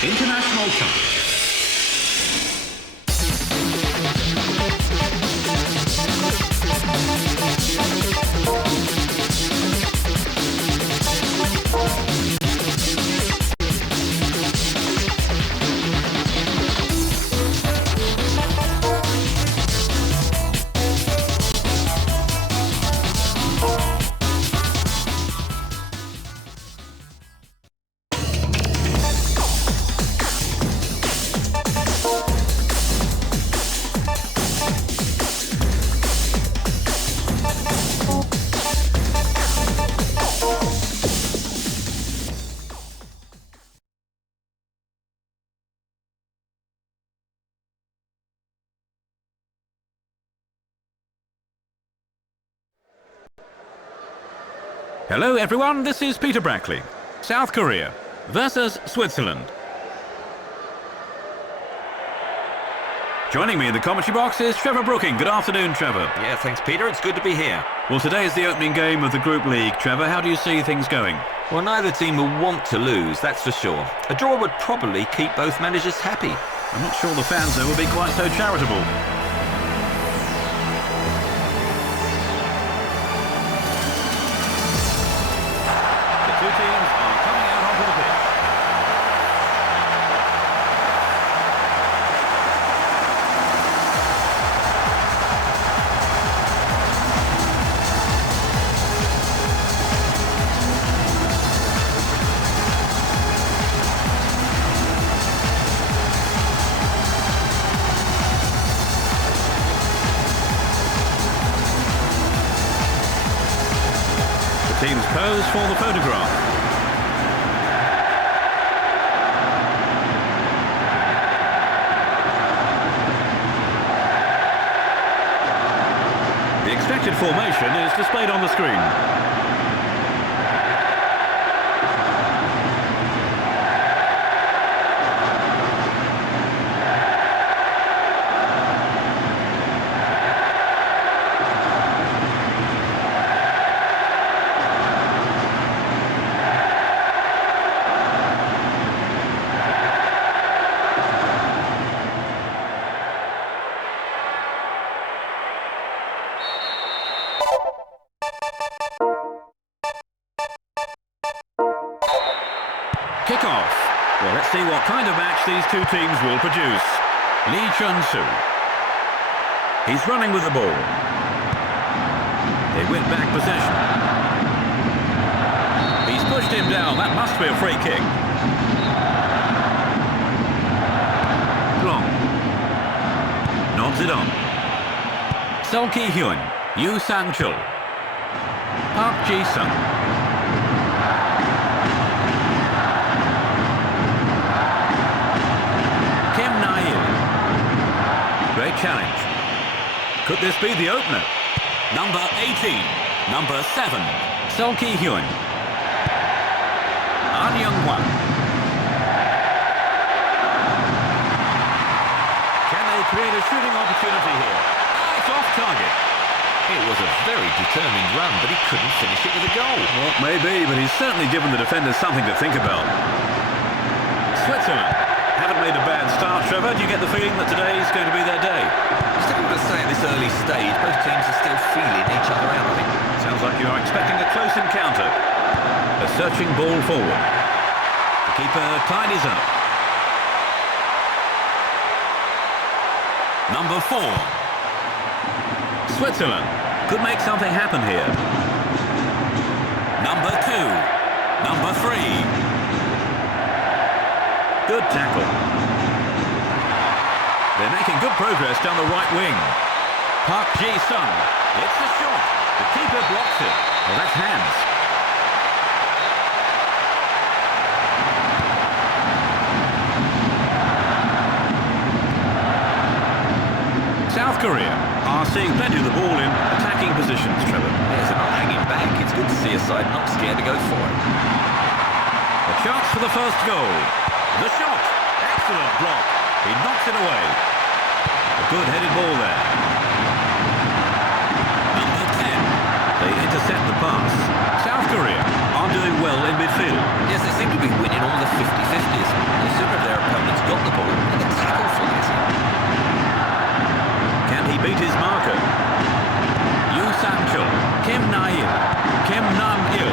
International Chart. Hello everyone, this is Peter Brackley. South Korea versus Switzerland. Joining me in the commentary box is Trevor Brooking. Good afternoon, Trevor. Yeah, thanks, Peter. It's good to be here. Well, today is the opening game of the Group League. Trevor, how do you see things going? Well, neither team will want to lose, that's for sure. A draw would probably keep both managers happy. I'm not sure the fans, though, will be quite so charitable. The two teams are coming out onto the pitch. Teams pose for the photograph. The expected formation is displayed on the screen. Kick-off. Well, let's see what kind of match these two teams will produce. Lee Chun-soo. He's running with the ball. They win back possession. He's pushed him down. That must be a free kick. Long. Nods it on. Seo Ki-hyun. Yoo Sang-chul. Park Ji-sung. Great challenge. Could this be the opener? Number 18, number 7, Seo Ki-hyun. An Young-hwan. Can they create a shooting opportunity here? It's off target. It was a very determined run, but he couldn't finish it with a goal. Well, maybe, but he's certainly given the defenders something to think about. Switzerland haven't made a bad start, Trevor. Do you get the feeling that today is going to be their day? Still got to say at this early stage, both teams are still feeling each other out, I think. Sounds like you are expecting a close encounter. A searching ball forward. The keeper tidies up. Number 4. Switzerland could make something happen here. Number 2. Number 3. Good tackle. They're making good progress down the right wing. Park Ji-sung. It's the shot. The keeper blocks it. Well, that's hands. South Korea are seeing plenty of the ball in attacking positions, Trevor. Yes, they're not hanging back. It's good to see a side not scared to go for it. A chance for the first goal. The shot. Excellent block. He knocks it away. A good headed ball there. Number 10. They intercept the pass. South Korea are doing well in midfield. Yes, they seem to be winning all the 50-50s. The sooner their opponents got the ball, and the tackle flies in. Can he beat his marker? Yoo Sang-chul, Kim Na-il, Kim Nam-il,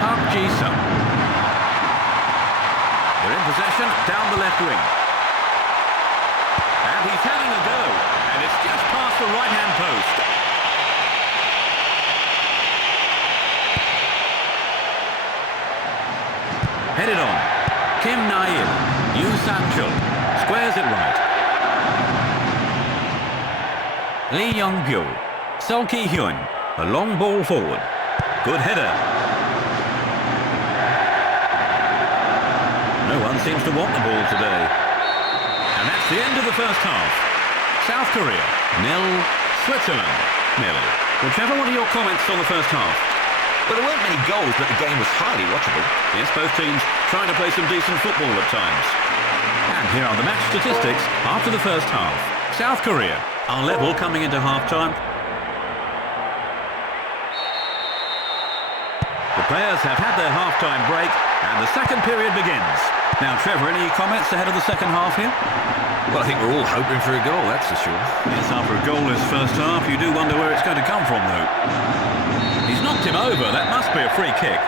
Park Ji-sung. They're in possession down the left wing. And he's having a go. And it's just past the right-hand post. Headed on. Kim Na-il, Yoo Sang-chul, squares it right. Lee Young-byo, Seo Ki-hyun, a long ball forward. Good header. No one seems to want the ball today. And that's the end of the first half. South Korea, 0, Switzerland, 0. Well, Trevor, what are your comments on the first half? Well, there weren't many goals, but the game was highly watchable. Yes, both teams trying to play some decent football at times. And here are the match statistics after the first half. South Korea are level coming into half-time. The players have had their half-time break and the second period begins. Now, Trevor, any comments ahead of the second half here? Well, I think we're all hoping for a goal, that's for sure. Yes, after a goalless first half, you do wonder where it's going to come from, though. He's knocked him over. That must be a free kick.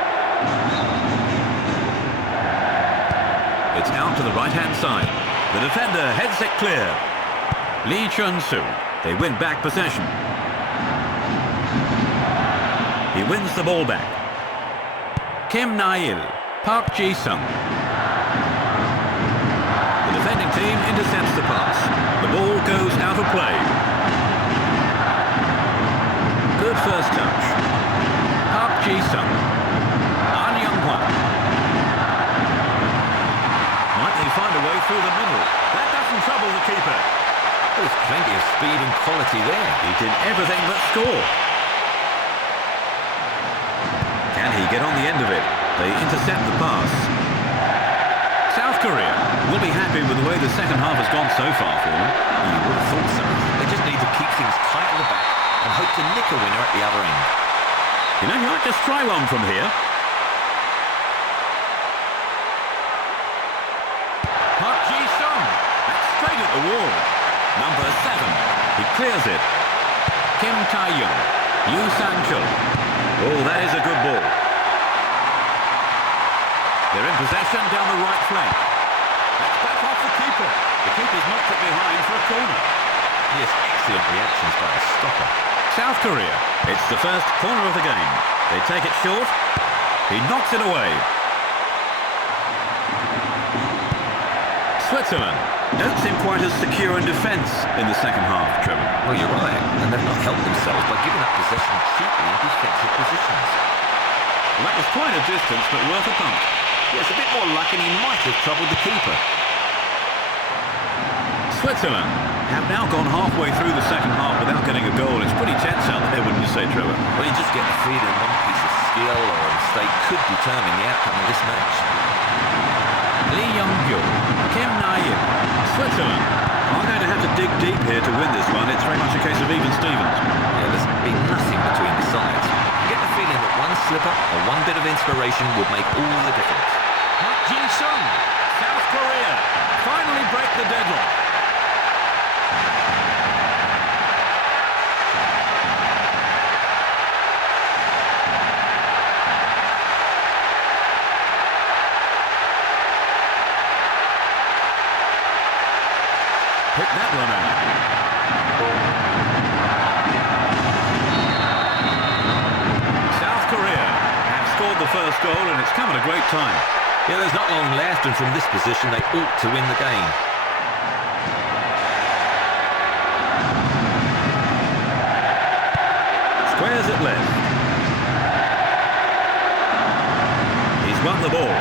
It's out to the right-hand side. The defender heads it clear. Lee Chun-soo. They win back possession. He wins the ball back. Kim Na-il. Park Ji-sung. The defending team intercepts the pass. The ball goes out of play. Good first touch. Park Ji-sung. An Young-hwan. Might they find a way through the middle? That doesn't trouble the keeper. There's plenty of speed and quality there. He did everything but score. Can he get on the end of it? They intercept the pass. South Korea will be happy with the way the second half has gone so far for them. You would have thought so. They just need to keep things tight at the back and hope to nick a winner at the other end. You know, you might just try one from here. Park Ji-sung. That's straight at the wall. Number 7. He clears it. Kim Tae-young. Yu Sang-chul. Oh, that is a good ball. They're in possession down the right flank. That's back off the keeper. The keeper's knocked it behind for a corner. Yes, excellent reactions by the stopper. South Korea. It's the first corner of the game. They take it short. He knocks it away. Switzerland don't seem quite as secure in defence in the second half, Trevor. Well, you're right. And they've not helped themselves by giving up possession cheaply in defensive positions. Well, that was quite a distance, but worth a punt. Yes, a bit more luck and he might have troubled the keeper. Switzerland have now gone halfway through the second half without getting a goal. It's pretty tense out there, wouldn't you say, Trevor? Well, you just get the feeling one piece of skill or a mistake could determine the outcome of this match. Lee Young-gyo, Kim Na-il. Switzerland are going to have to dig deep here to win this one. It's very much a case of even Stevens. Yeah, there's been nothing between the sides. You get the feeling that one slipper or one bit of inspiration would make all the difference. Park Ji-sung, South Korea finally break the deadlock. Pick that one out. South Korea have scored the first goal and it's come at a great time. Yeah, there's not long left and from this position they ought to win the game. Squares it left. He's won the ball.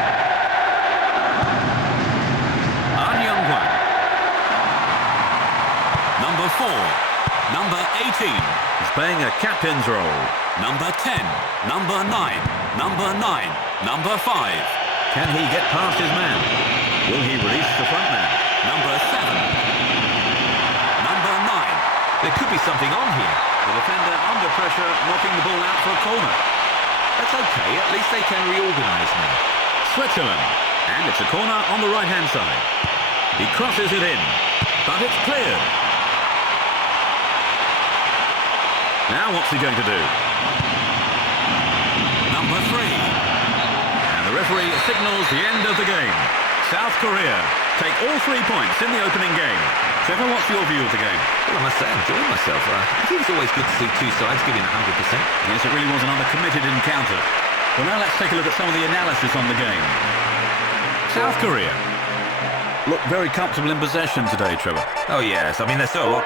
An Young-hwan. Number 4. Number 18. He's playing a captain's role. Number 10. Number 9. Number 9. Number 5. Can he get past his man? Will he release the front man? Number 7. Number 9. There could be something on here. The defender under pressure, knocking the ball out for a corner. That's okay, at least they can reorganise now. Switzerland. And it's a corner on the right-hand side. He crosses it in. But it's cleared. Now what's he going to do? Number 3. And the referee signals the end of the game. South Korea take all 3 points in the opening game. Trevor, what's your view of the game? Well, I must say, I enjoyed myself. I think it's always good to see two sides giving 100%. Yes, it really was another committed encounter. Well, now let's take a look at some of the analysis on the game. South Korea look very comfortable in possession today, Trevor. Oh, yes. I mean, they're so...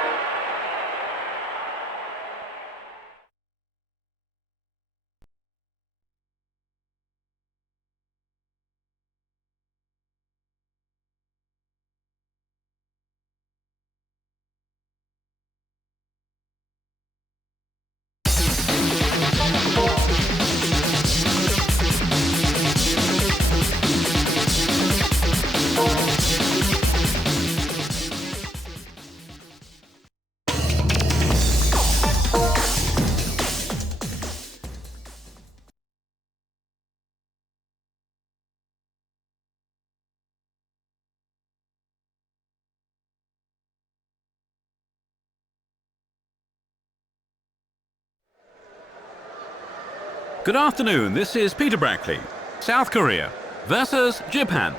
Good afternoon, this is Peter Brackley. South Korea versus Japan.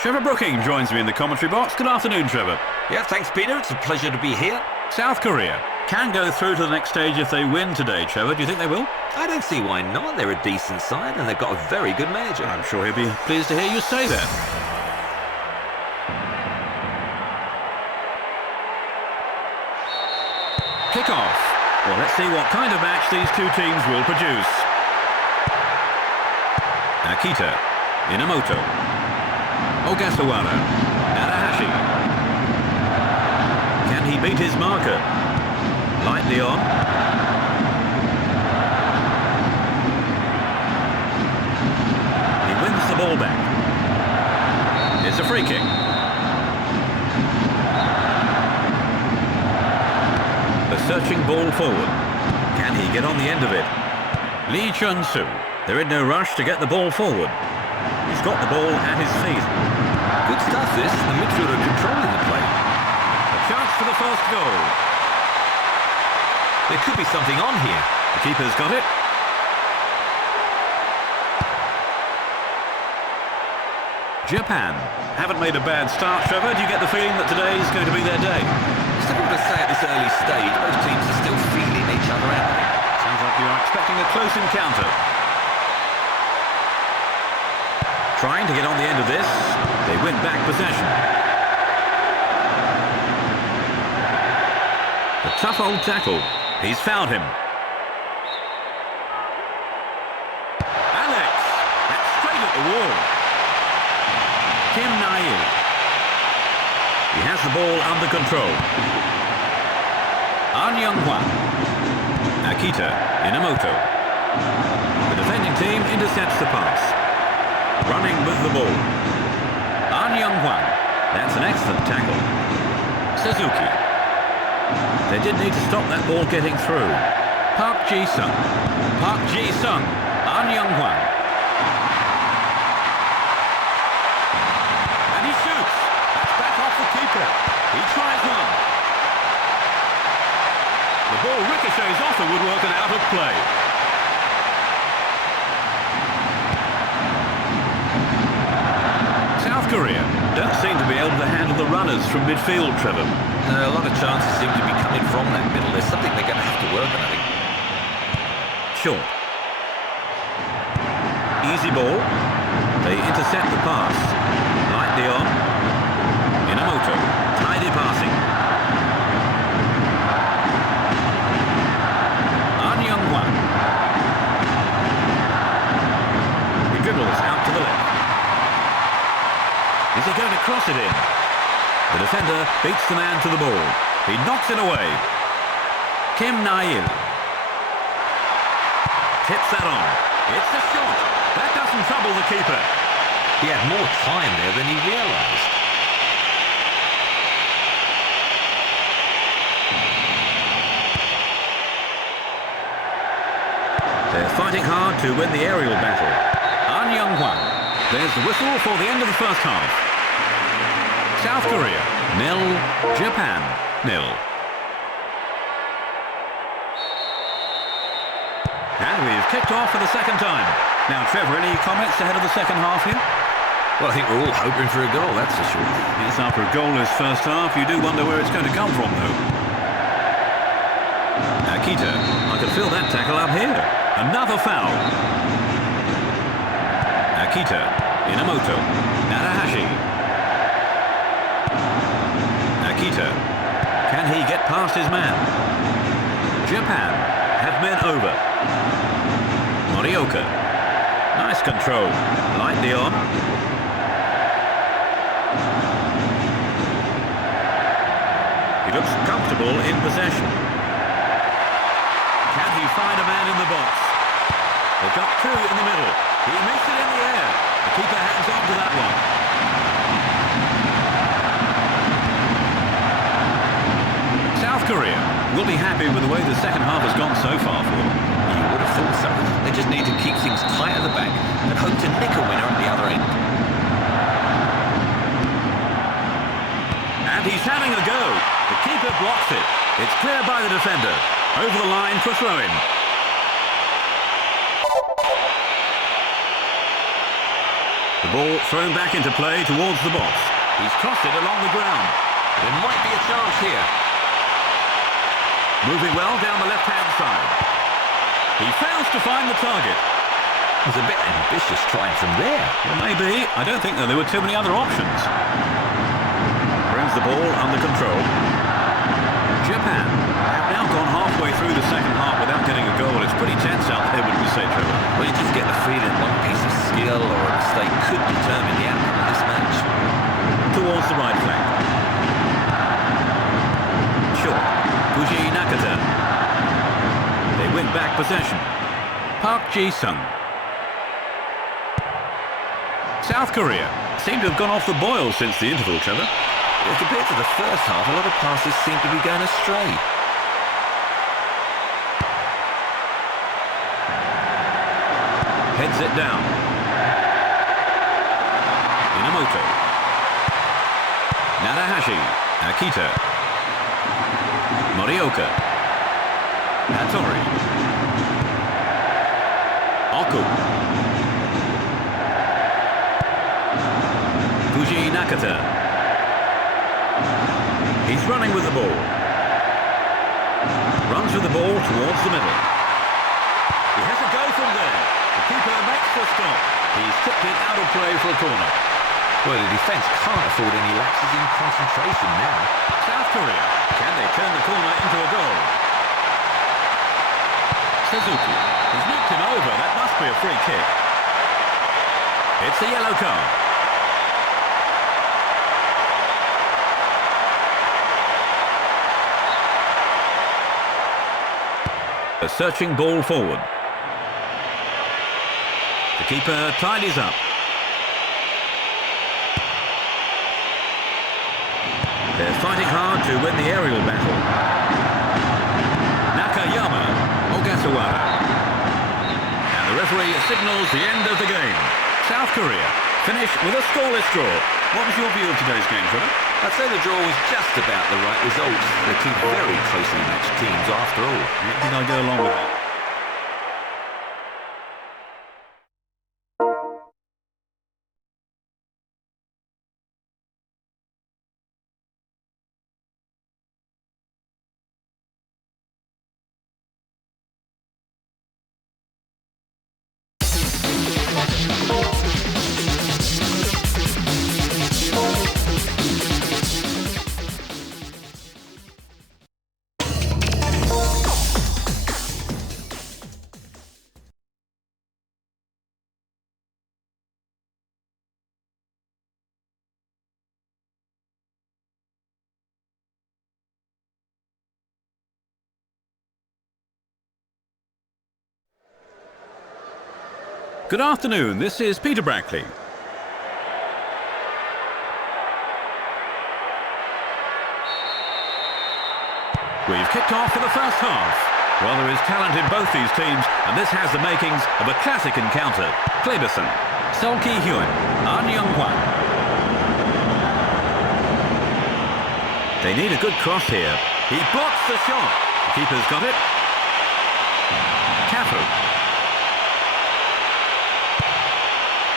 Trevor Brooking joins me in the commentary box. Good afternoon, Trevor. Yeah, thanks, Peter. It's a pleasure to be here. South Korea can go through to the next stage if they win today, Trevor. Do you think they will? I don't see why not. They're a decent side and they've got a very good manager. I'm sure he'll be pleased to hear you say that. Kick-off. Well, let's see what kind of match these two teams will produce. Akita, Inamoto, Ogasawara, Narahashi. Can he beat his marker? Lightly on. He wins the ball back. It's a free kick. A searching ball forward. Can he get on the end of it? Lee Chun-soo. They're in no rush to get the ball forward. He's got the ball at his feet. Good stuff, this. The midfielder controlling the play. A chance for the first goal. There could be something on here. The keeper's got it. Japan haven't made a bad start, Trevor. Do you get the feeling that today is going to be their day? It's difficult to say at this early stage. Both teams are still feeling each other out. Sounds like you're expecting a close encounter. Trying to get on the end of this. They win back possession. A tough old tackle. He's fouled him. Alex! That's straight at the wall. Kim Na-il. He has the ball under control. An Young-hwan. Akita, Inamoto. The defending team intercepts the pass. Running with the ball. An Young-hwan. That's an excellent tackle. Suzuki. They did need to stop that ball getting through. Park Ji-sung. Park Ji-sung. An Young-hwan. And he shoots. That's back off the keeper. He tries one. The ball ricochets off the woodwork and out of play. South Korea don't seem to be able to handle the runners from midfield, Trevor. A lot of chances seem to be coming from that middle. There's something they're going to have to work on, I think. Short. Easy ball. They intercept the pass. Lightly on. Inamoto. Tidy passing. An Young-hwan. He dribbles out to the left. Is he going to cross it in? The defender beats the man to the ball. He knocks it away. Kim Na-il. Tips that on. It's a shot. That doesn't trouble the keeper. He had more time there than he realised. They're fighting hard to win the aerial battle. An Young-hwan. There's the whistle for the end of the first half. South Korea, 0. Japan, 0. And we've kicked off for the second time. Now, Trevor, any comments ahead of the second half here? Well, I think we're all hoping for a goal, that's for sure. Yes, after a goalless first half, you do wonder where it's going to come from, though. Akita, I can feel that tackle up here. Another foul. Akita, Inamoto, Narahashi. Akita, can he get past his man? Japan have men over. Morioka, nice control, lightly on. He looks comfortable in possession. Can he find a man in the box? They've got two in the middle. He makes it in the air. The keeper hangs on to that one. South Korea will be happy with the way the second half has gone so far for them. You would have thought so. They just need to keep things tight at the back and hope to nick a winner at the other end. And he's having a go. The keeper blocks it. It's cleared by the defender. Over the line for throw-in. The ball thrown back into play towards the box. He's crossed it along the ground. There might be a chance here. Moving well down the left-hand side. He fails to find the target. It was a bit ambitious trying from there. Well, maybe. I don't think that there were too many other options. Brings the ball under control. Japan have now gone halfway through the second half without getting a goal. It's pretty tense out there, wouldn't you say, Trevor? Well, you just get the feeling one piece of skill or a mistake could determine the outcome of this match. Towards the right flank. Short. Fuji Nakata. They win back possession. Park Ji-sung. South Korea seem to have gone off the boil since the interval, Trevor. Well, compared to the first half, a lot of passes seem to be going astray. Heads it down. Inamoto. Narahashi. Akita. Morioka. Hattori. Oku. Fuji Nakata. He's running with the ball. Runs with the ball towards the middle. He has a go from there. The keeper makes the stop. He's tipped it out of play for a corner. Well, the defence can't afford any lapses in concentration now. South Korea. Can they turn the corner into a goal? Suzuki. He's knocked him over. That must be a free kick. It's a yellow card. A searching ball forward. The keeper tidies up. They're fighting hard to win the aerial battle. Nakayama, Ogasawara. And the referee signals the end of the game. South Korea finish with a scoreless draw. What was your view of today's game, Trevor? I'd say the draw was just about the right result. They're two very closely matched teams after all. I think I'll go along with that. Good afternoon, this is Peter Brackley. We've kicked off for the first half. Well, there is talent in both these teams, and this has the makings of a classic encounter. Kleberson, Sol Ki-hyun, An Young-hwan. They need a good cross here. He blocks the shot. The keeper's got it. Cafu.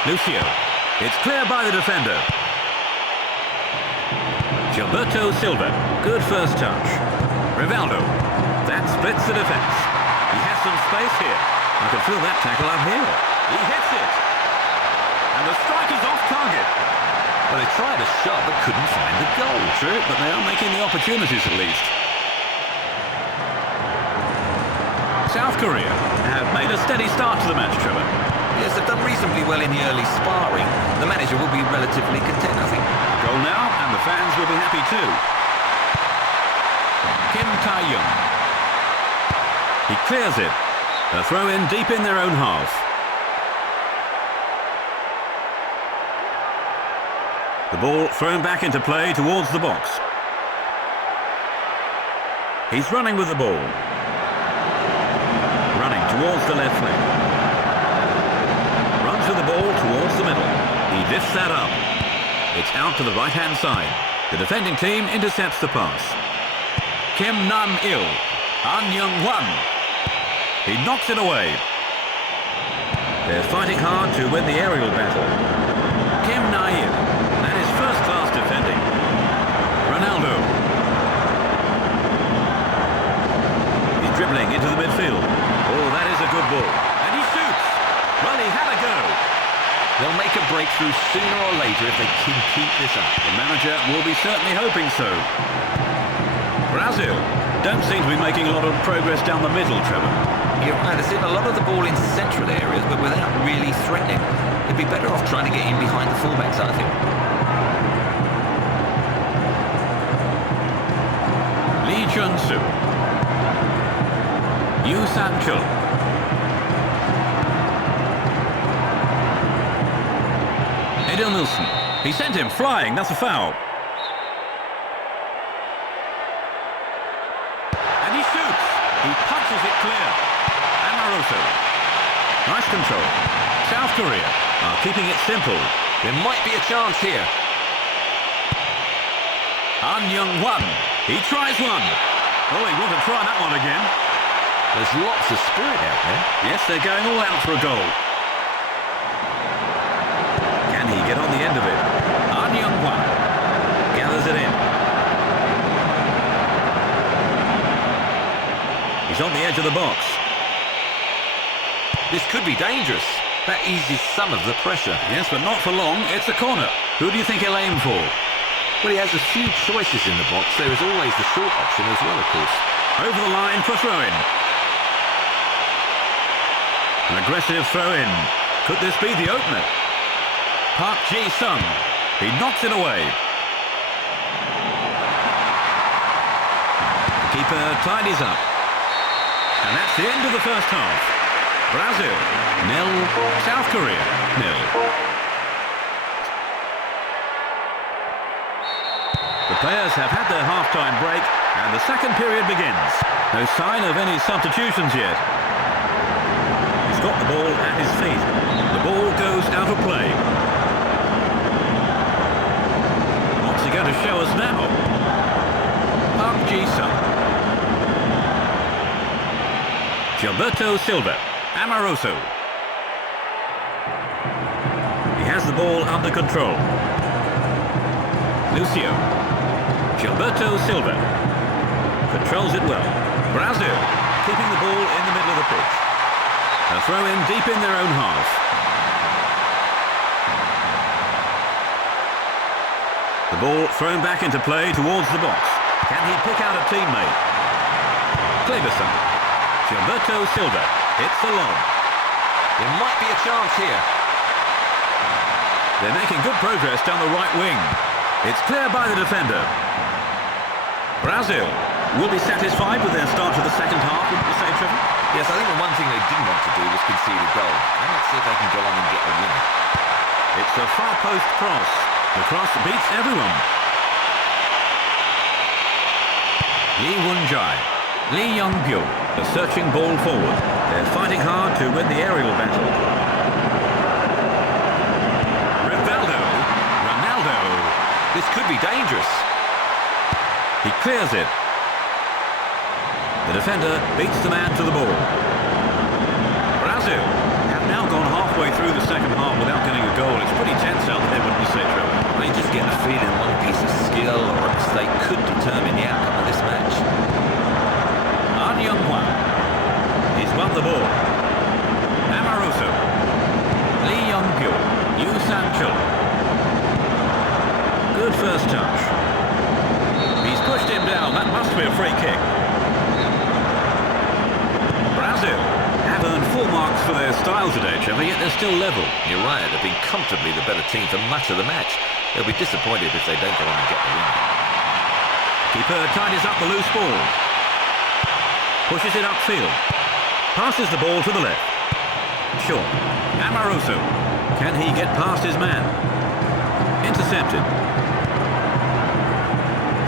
Lucio. It's clear by the defender. Gilberto Silva. Good first touch. Rivaldo. That splits the defence. He has some space here. I can feel that tackle up here. He hits it. And the strike is off target. Well, they tried a shot but couldn't find the goal. True, but they are making the opportunities at least. South Korea have made a steady start to the match, Trevor. Yes, they've done reasonably well in the early sparring. The manager will be relatively content, I think. Goal now, and the fans will be happy too. Kim Tae-young. He clears it. A throw in deep in their own half. The ball thrown back into play towards the box. He's running with the ball. Running towards the left flank. Runs with the ball towards the middle. He lifts that up. It's out to the right-hand side. The defending team intercepts the pass. Kim Nam-il. An Young-hwan. He knocks it away. They're fighting hard to win the aerial battle. Kim Na-il. That is first-class defending. Ronaldo. He's dribbling into the midfield. Oh, that is a good ball. And he shoots. Well, he had a go. They'll make a breakthrough sooner or later if they can keep this up. The manager will be certainly hoping so. Brazil don't seem to be making a lot of progress down the middle, Trevor. You're right, they're seeing a lot of the ball in central areas, but without really threatening. They'd be better off trying to get in behind the fullbacks, I think. Lee Chun-soo. Yoo San-chul. Edil-Nilsen. He sent him flying. That's a foul. And he shoots. He punches it clear. Amaroso. Nice control. South Korea are keeping it simple. There might be a chance here. An Young-hwan. He tries one. Oh, he wants to try that one again. There's lots of spirit out there. Yes, they're going all out for a goal. Can he get on the end of it? An Young-hwan gathers it in. He's on the edge of the box. This could be dangerous. That eases some of the pressure. Yes, but not for long. It's a corner. Who do you think he'll aim for? Well, he has a few choices in the box. There is always the short option as well, of course. Over the line for throw-in. An aggressive throw-in. Could this be the opener? Park Ji-sung. He knocks it away. The keeper tidies up. And that's the end of the first half. Brazil, 0. South Korea, 0. The players have had their half-time break, and the second period begins. No sign of any substitutions yet. He's got the ball at his feet. The ball goes out of play. What's he going to show us now? Park Ji-sung. Gilberto Silva. Amaroso. He has the ball under control. Lucio. Gilberto Silva. Controls it well. Brazil keeping the ball in the middle of the pitch. A throw in deep in their own half. The ball thrown back into play towards the box. Can he pick out a teammate? Kleberson. Gilberto Silva. Hits the lob. There might be a chance here. They're making good progress down the right wing. It's clear by the defender. Brazil will be satisfied with their start to the second half, wouldn't you say, Trevor? Yes, I think the one thing they didn't want to do was concede a goal. And let's see if they can go on and get a win. It's a far post cross. The cross beats everyone. Lee Won-jae. Lee Young-pyo. A searching ball forward. They're fighting hard to win the aerial battle. Ronaldo. This could be dangerous. He clears it. The defender beats the man to the ball. Brazil have now gone halfway through the second half without getting a goal. It's pretty tense out there, wouldn't you say, Trevor? They just get the feeling one piece of skill or a mistake could determine the outcome of this match. An Young-hwan. He's won the ball. Amaroso. Lee Young-pyo. Yoo San-chul. Good first touch. He's pushed him down. That must be a free kick. Brazil have earned full marks for their style today, Trevor, yet they're still level. You're right, they've been comfortably the better team for much of the match. They'll be disappointed if they don't go on and get the win. Keeper tidies up the loose ball. Pushes it upfield. Passes the ball to the left. Short. Amaroso. Can he get past his man? Intercepted.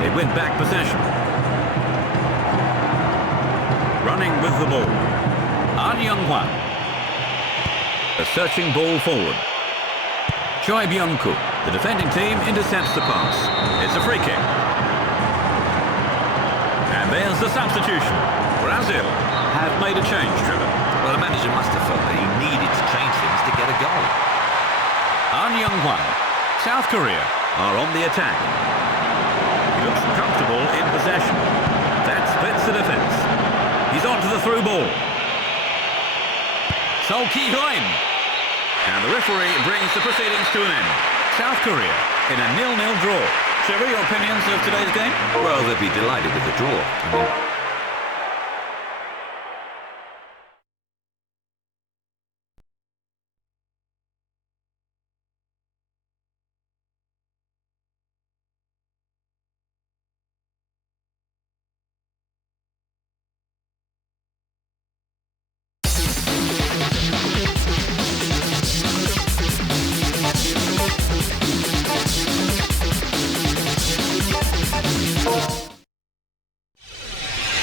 They win back possession. Running with the ball. An Young-hwan. A searching ball forward. Choi Byung-koo. The defending team intercepts the pass. It's a free kick. And there's the substitution. Brazil have made a change, Trevor. Well, the manager must have felt that he needed to change things to get a goal. An Young-hwan. South Korea are on the attack. He looks comfortable in possession. That splits the defence. He's on to the through ball. Sol Ki-hyun. And the referee brings the proceedings to an end. South Korea in a 0-0 draw. Trevor, your opinions of today's game? Well, they'd be delighted with the draw. I mean,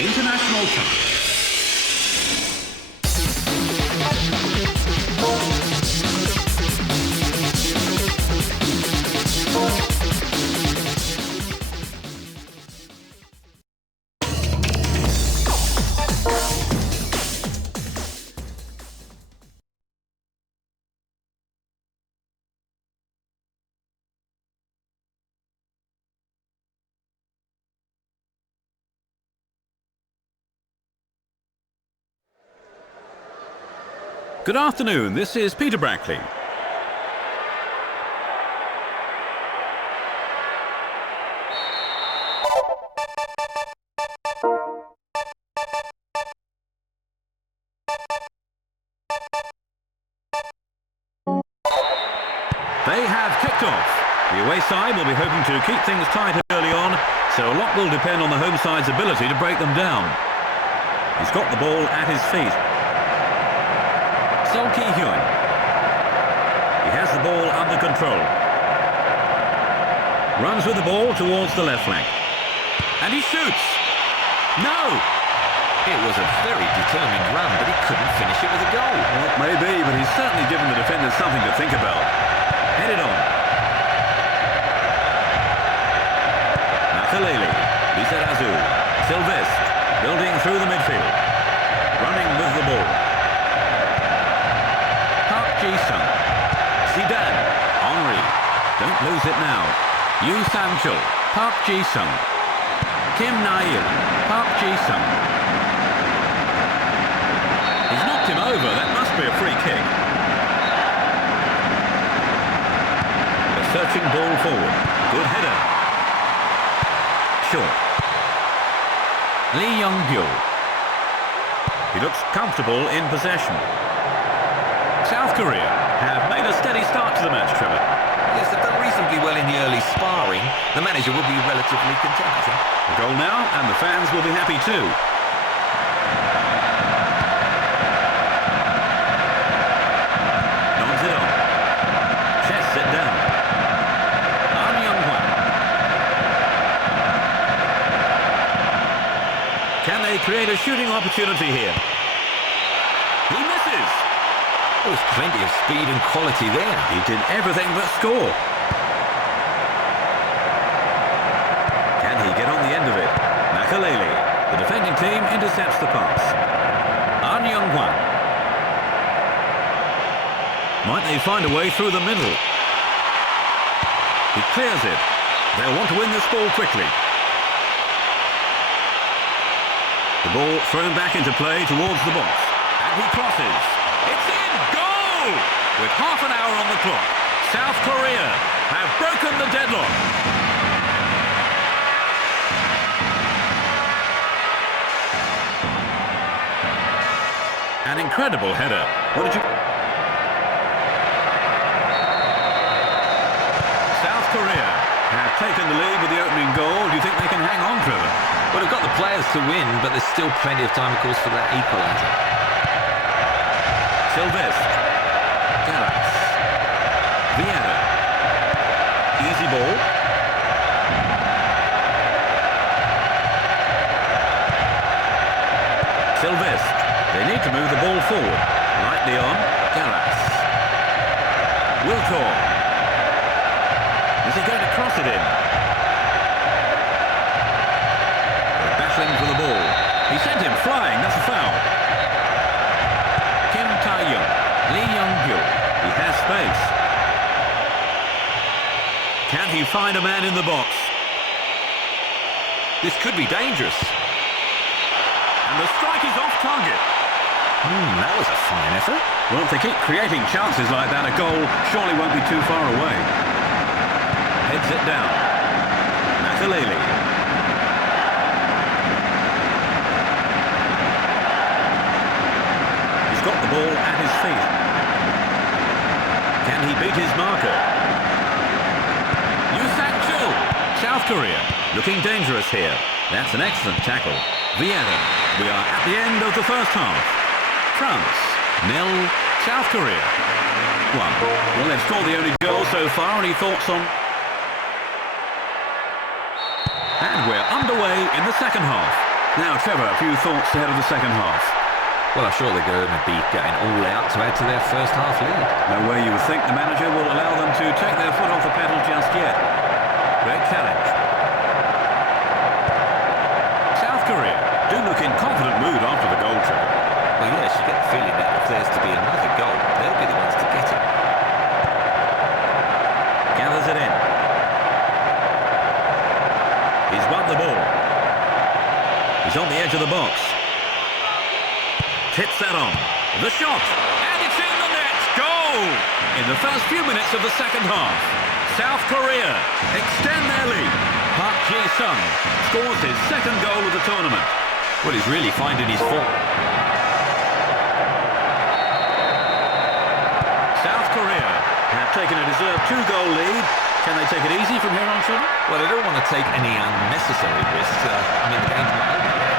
International time. Good afternoon, this is Peter Brackley. They have kicked off. The away side will be hoping to keep things tight early on, so a lot will depend on the home side's ability to break them down. He's got the ball at his feet. Sol Ki-hyun. He has the ball under control. Runs with the ball towards the left flank. And he shoots. No! it was a very determined run, but he couldn't finish it with a goal. Well, maybe, but he's certainly given the defenders something to think about. Headed on. Makaleli, Lizarazu, Sylvestre, building through the midfield. Running with the ball. Park Ji-sung. Zidane. Henry. Don't lose it now. Yu Sang-chul. Park Ji-sung. Kim Na-il. Park Ji-sung. He's knocked him over. That must be a free kick. A searching ball forward. Good header. Short. Lee Young-gyu. He looks comfortable in possession. South Korea have made a steady start to the match, Trevor. Yes, they've done reasonably well in the early sparring. The manager will be relatively content, I think. A goal now, and the fans will be happy too. Nods it on. Chests it down. An Young-hwan. Can they create a shooting opportunity here? He misses. There was plenty of speed and quality there. He did everything but score. Can he get on the end of it? Makaleli. The defending team intercepts the pass. An Young-hwan. Might they find a way through the middle? He clears it. They'll want to win this ball quickly. The ball thrown back into play towards the box. And he crosses. It's in! Goal! With half an hour on the clock, South Korea have broken the deadlock. An incredible header. What did you... South Korea have taken the lead with the opening goal. Do you think they can hang on, Trevor? Well, they've got the players to win, but there's still plenty of time, of course, for that equaliser. Sylvestre. Gallas. Vieira. Easy ball. Sylvestre. They need to move the ball forward. Lightly on. Gallas. Wiltor. Is he going to cross it in? They're battling for the find a man in the box. This could be dangerous. And the strike is off target. That was a fine effort. Well, if they keep creating chances like that, a goal surely won't be too far away. Heads it down. Makaleli. He's got the ball at his feet. Can he beat his marker? South Korea looking dangerous here. That's an excellent tackle. Vieira. We are at the end of the first half. France 0, South Korea 1. Well, they've scored the only goal so far. Any thoughts on? And we're underway in the second half. Now, Trevor, a few thoughts ahead of the second half. Well, I'm sure they're going to be going all out to add to their first half lead. No way you would think the manager will allow them to take their foot off the pedal just yet. Great challenge. South Korea do look in confident mood after the goal, Trevor. Well, yes, you get the feeling that if there's to be another goal, they'll be the ones to get it. Gathers it in. He's won the ball. He's on the edge of the box. Hits that on. The shot. And it's in the net. Goal! In the first few minutes of the second half. South Korea extend their lead. Park Ji-sung scores his second goal of the tournament. Well, he's really finding his form. South Korea have taken a deserved 2-goal lead. Can they take it easy from here on, Sean? Well, they don't want to take any unnecessary risks. The game's not over yet.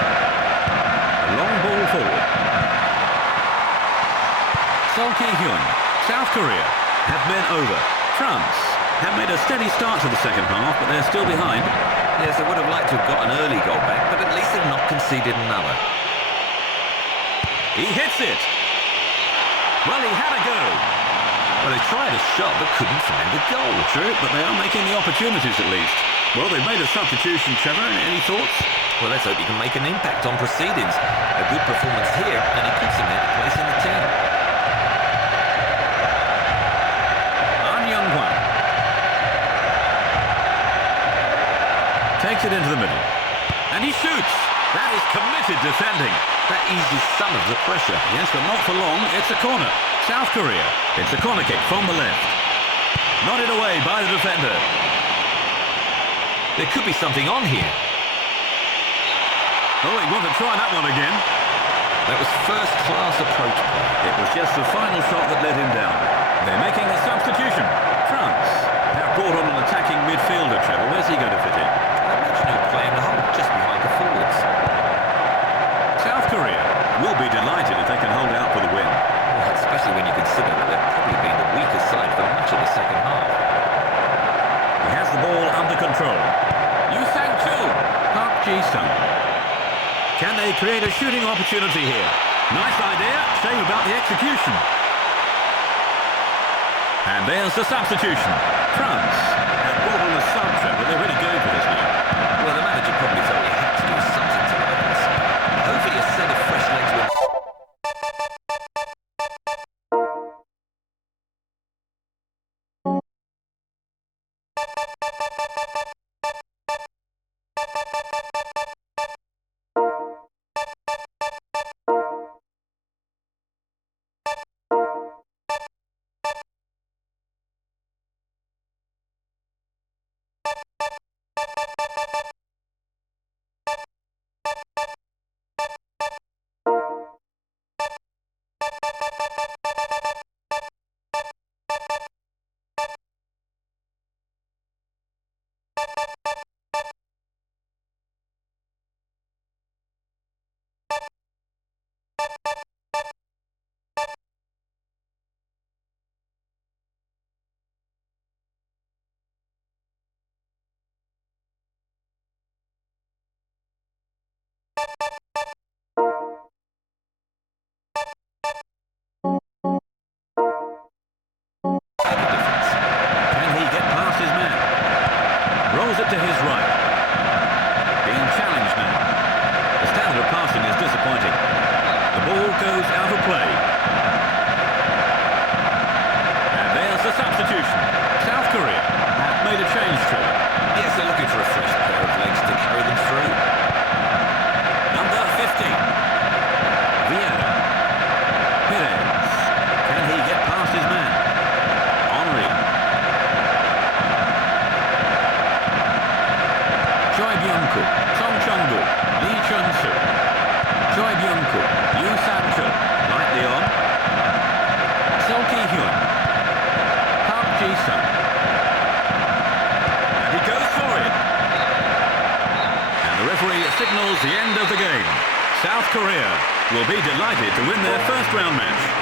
A long ball forward. Seo Ki-hyun. South Korea have men over. France have made a steady start to the second half, but they're still behind. Yes, they would have liked to have got an early goal back, but at least they've not conceded another. He hits it. Well, he had a go. Well, they tried a shot, but couldn't find the goal. True, but they are making the opportunities at least. Well, they've made a substitution, Trevor. Any thoughts? Well, let's hope he can make an impact on proceedings. A good performance here, and he could cement a place in the team. Takes it into the middle. And he shoots. That is committed defending. That eases some of the pressure. Yes, but not for long. It's a corner. South Korea. It's a corner kick from the left. Nodded away by the defender. There could be something on here. Oh, he wants to try that one again. That was first-class approach play. It was just the final shot that let him down. They're making a substitution. France have brought on an attacking midfielder, Trevor. Where's he going to fit in? I imagine he'll play in the hole just behind the forwards. South Korea will be delighted if they can hold out for the win. Well, especially when you consider that they've probably been the weaker side for much of the second half. He has the ball under control. Yu Sang-chul. Park Ji-sung. Can they create a shooting opportunity here? Nice idea. Shame about the execution. And there's the substitution. France have brought on a sub, Trevor. They're really going for this now. Well, the manager probably felt he had to do something to liven the side. Hopefully a set of fresh legs will... To his right. Being challenged now. The standard of passing is disappointing. The ball goes out of play. And there's the substitution. South Korea have made a change, Trevor. Byung-koo. Song Chung-gu, Lee Chun-soo, Choi Byung-koo, Yoo Sang-chul, Light Leon, Seo Ki-hyun, Park Ji-sung. And he goes for it. And the referee signals the end of the game. South Korea will be delighted to win their first round match.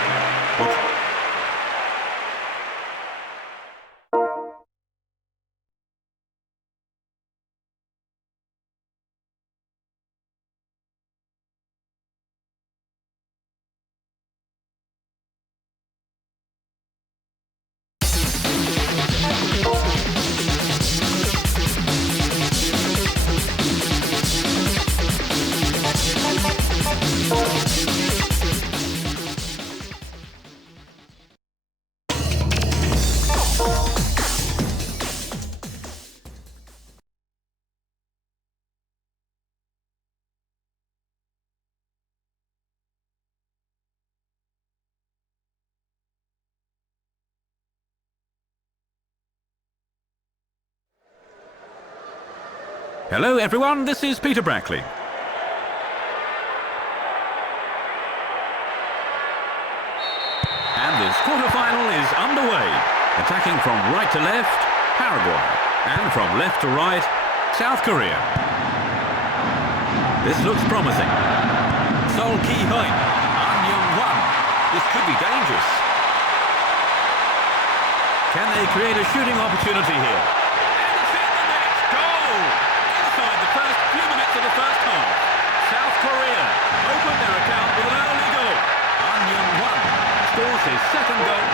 Hello everyone, this is Peter Brackley. And this quarter-final is underway. Attacking from right to left, Paraguay. And from left to right, South Korea. This looks promising. Sol Ki-hyun, An Young-won. This could be dangerous. Can they create a shooting opportunity here? Of the first half. South Korea opened their account with an early goal. An Young-won scores his second goal.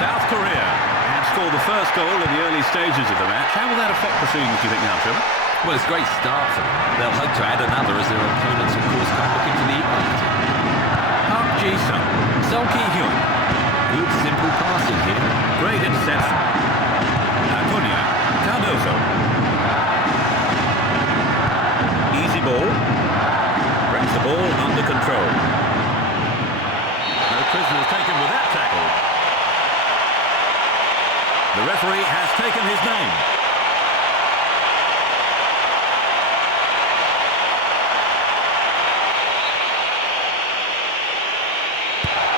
South Korea have scored the first goal in the early stages of the match. How will that affect proceedings, do you think, now, Trevor? Well, it's a great start for them. They'll hope to add another as their opponents, of course, come looking for the equaliser. Park Ji-sung, Seo Ki-hyun. Good simple passing here. Great interception. Acuna, Cardozo. Easy ball. Brings the ball under control. No prisoners taken with that tackle. The referee has taken his name.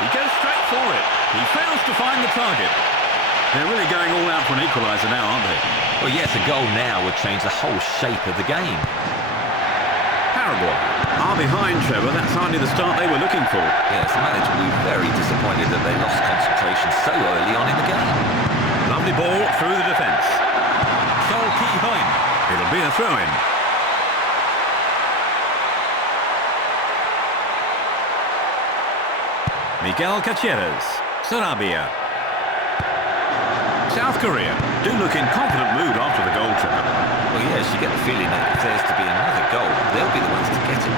He goes straight for it. He fails to find the target. They're really going all out for an equaliser now, aren't they? Well, yes, a goal now would change the whole shape of the game. Paraguay are behind, Trevor. That's hardly the start they were looking for. Yes, the manager will be very disappointed that they lost concentration so early on in the game. Lovely ball through the defence. Sol Ki-hyun. It'll be a throw-in. Miguel Caceres. Sarabia. South Korea do look in confident mood after the goal, Trevor. Well, yes, you get the feeling that if there's to be another goal, they'll be the ones to get it.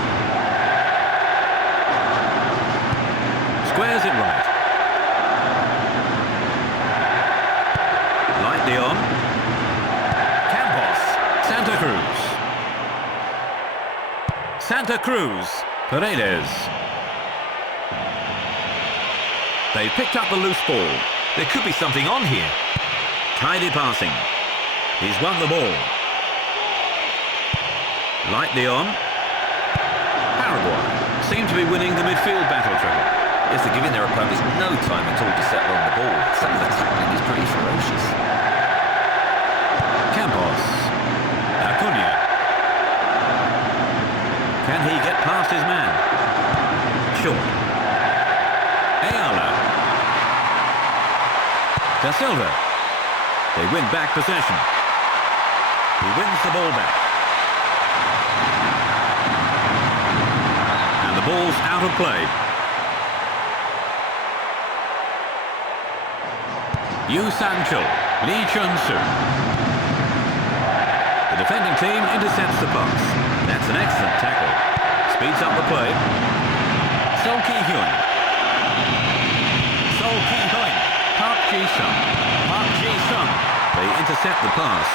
Squares it right. Lightly on. Campos. Santa Cruz. Santa Cruz. Paredes. They picked up the loose ball. There could be something on here. Tidy passing. He's won the ball. Lightly on. Paraguay seem to be winning the midfield battle, Trevor. Yes, they're giving their opponents no time at all to settle on the ball. Some of the tackling is pretty ferocious. Campos. Acuna. Can he get past his man? Short. Ayala. Da Silva. They win back possession. He wins the ball back. And the ball's out of play. Yoo Sang-chul, Lee Chun-soo. The defending team intercepts the pass. That's an excellent tackle. Speeds up the play. Seo Ki-hyun. Seo Ki-hyun. Park Ji-sung. Park Ji-sung. They intercept the pass.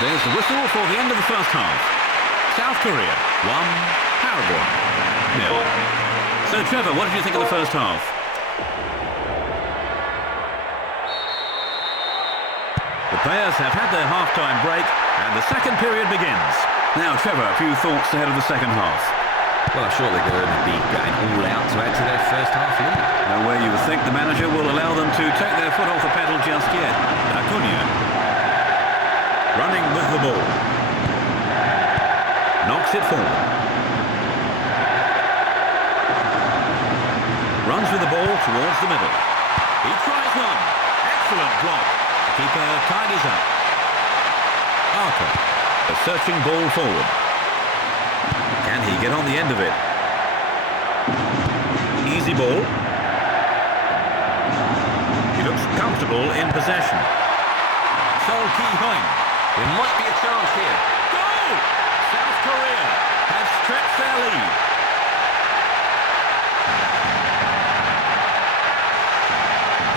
There's the whistle for the end of the first half. South Korea 1, Paraguay 0. So Trevor, what did you think of the first half? The players have had their half-time break and the second period begins. Now, Trevor, a few thoughts ahead of the second half. Well, I'm sure they're going to be going all out to add to their first half lead. No way you would think the manager will allow them to take their foot off the pedal just yet. Acuna. Running with the ball. Knocks it forward. Runs with the ball towards the middle. He tries one. Excellent block. Keeper tidies up. Arthur. A searching ball forward. Can he get on the end of it? Easy ball. He looks comfortable in possession. Sol Ki-Hoing. There might be a chance here. Goal! South Korea has stretched their lead.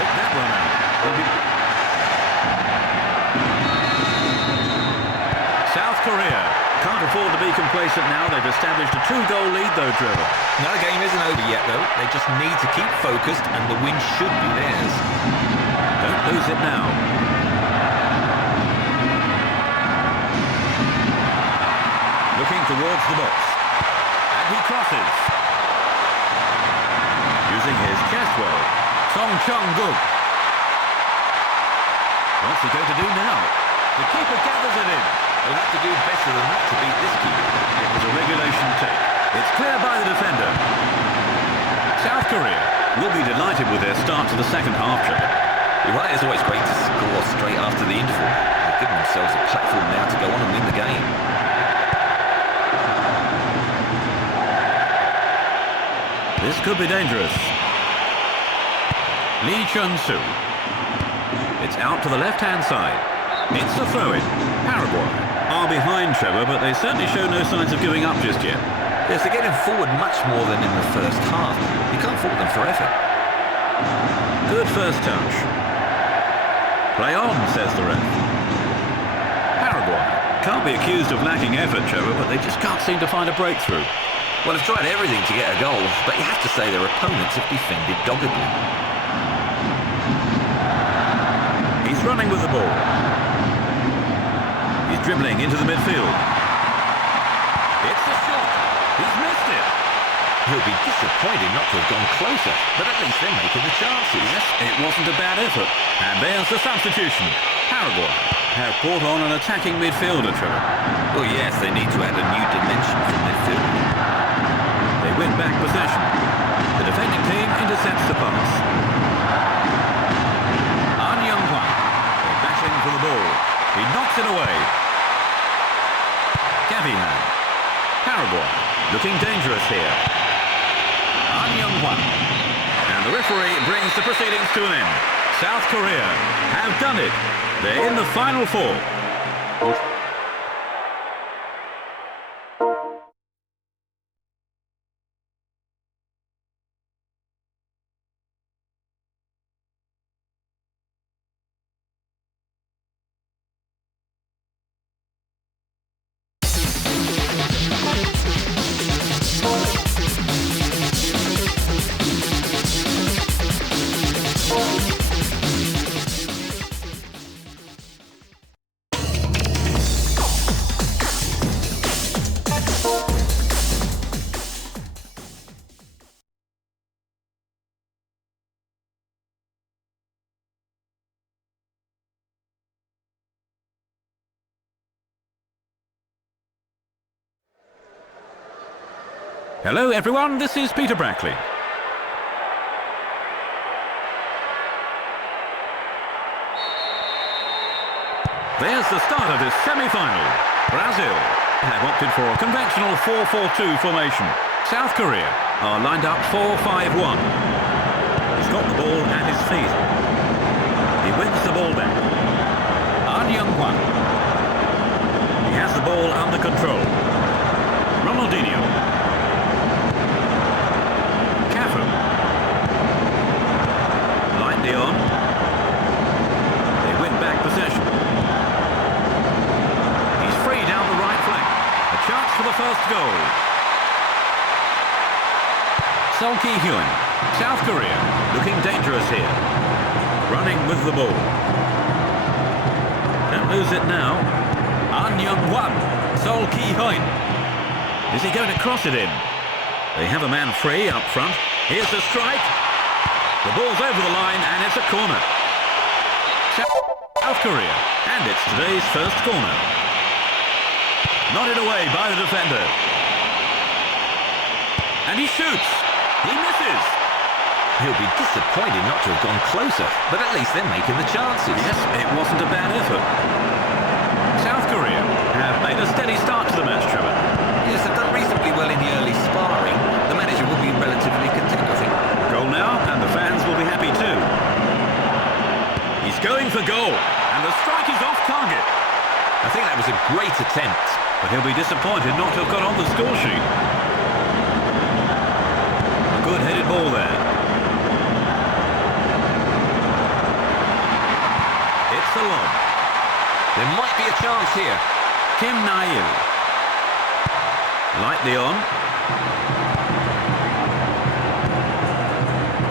Pick that one out. South Korea can't afford to be complacent now. They've established a 2-goal lead though, Trevor. No, the game isn't over yet though. They just need to keep focused and the win should be theirs. Don't lose it now. Looking towards the box. And he crosses. Using his chest well. Song Chung-guk. What's he going to do now? The keeper gathers it in. They'll have to do better than that to beat this keeper. It was a regulation take. It's clear by the defender. South Korea will be delighted with their start to the second half, Trevor. You're right, it's always great to score straight after the interval. They've given themselves a platform now to go on and win the game. This could be dangerous. Lee Chun-soo. It's out to the left-hand side. It's a throw-in. Paraguay are behind, Trevor, but they certainly show no signs of giving up just yet. Yes, they're getting forward much more than in the first half. You can't fault them for effort. Good first touch. Play on, says the ref. Paraguay can't be accused of lacking effort, Trevor, but they just can't seem to find a breakthrough. Well, they've tried everything to get a goal, but you have to say their opponents have defended doggedly. He's running with the ball. He's dribbling into the midfield. It's a shot. He's missed it. He'll be disappointed not to have gone closer, but at least they're making the chances. Yes, it wasn't a bad effort. And there's the substitution. Paraguay have brought on an attacking midfielder, Trevor. Well, yes, they need to add a new dimension from midfield. They win back possession. The defending team intercepts the pass. An Young-hwan. They're bashing for the ball. He knocks it away. Gavihan. Paraguay looking dangerous here. An Young-hwan. And the referee brings the proceedings to an end. South Korea have done it. They're in the final four. Hello everyone, this is Peter Brackley. There's the start of this semi-final. Brazil have opted for a conventional 4-4-2 formation. South Korea are lined up 4-5-1. He's got the ball at his feet. He wins the ball back. An Young-hwan. He has the ball under control. Ronaldinho. Lightly on. They win back possession. He's free down the right flank. A chance for the first goal. Sol Ki-hoing. South Korea looking dangerous here. Running with the ball. lose it now. An Young-Wan. Sol Ki-Hoin. Is he going to cross it in? They have a man free up front. Here's the strike. The ball's over the line and it's a corner. South Korea. And it's today's first corner. Nodded away by the defender. And he shoots. He misses. He'll be disappointed not to have gone closer, but at least they're making the chances. Yes, it wasn't a bad effort. South Korea have made a steady start to the match, Trevor. Yes, they've done reasonably well in the early sparring. The manager will be relatively content, I think. Goal now, and the fans will be happy too. He's going for goal, and the strike is off target. I think that was a great attempt. But he'll be disappointed not to have got on the score sheet. A good headed ball there. It's the lob. There might be a chance here. Kim Na-il. Lightly on.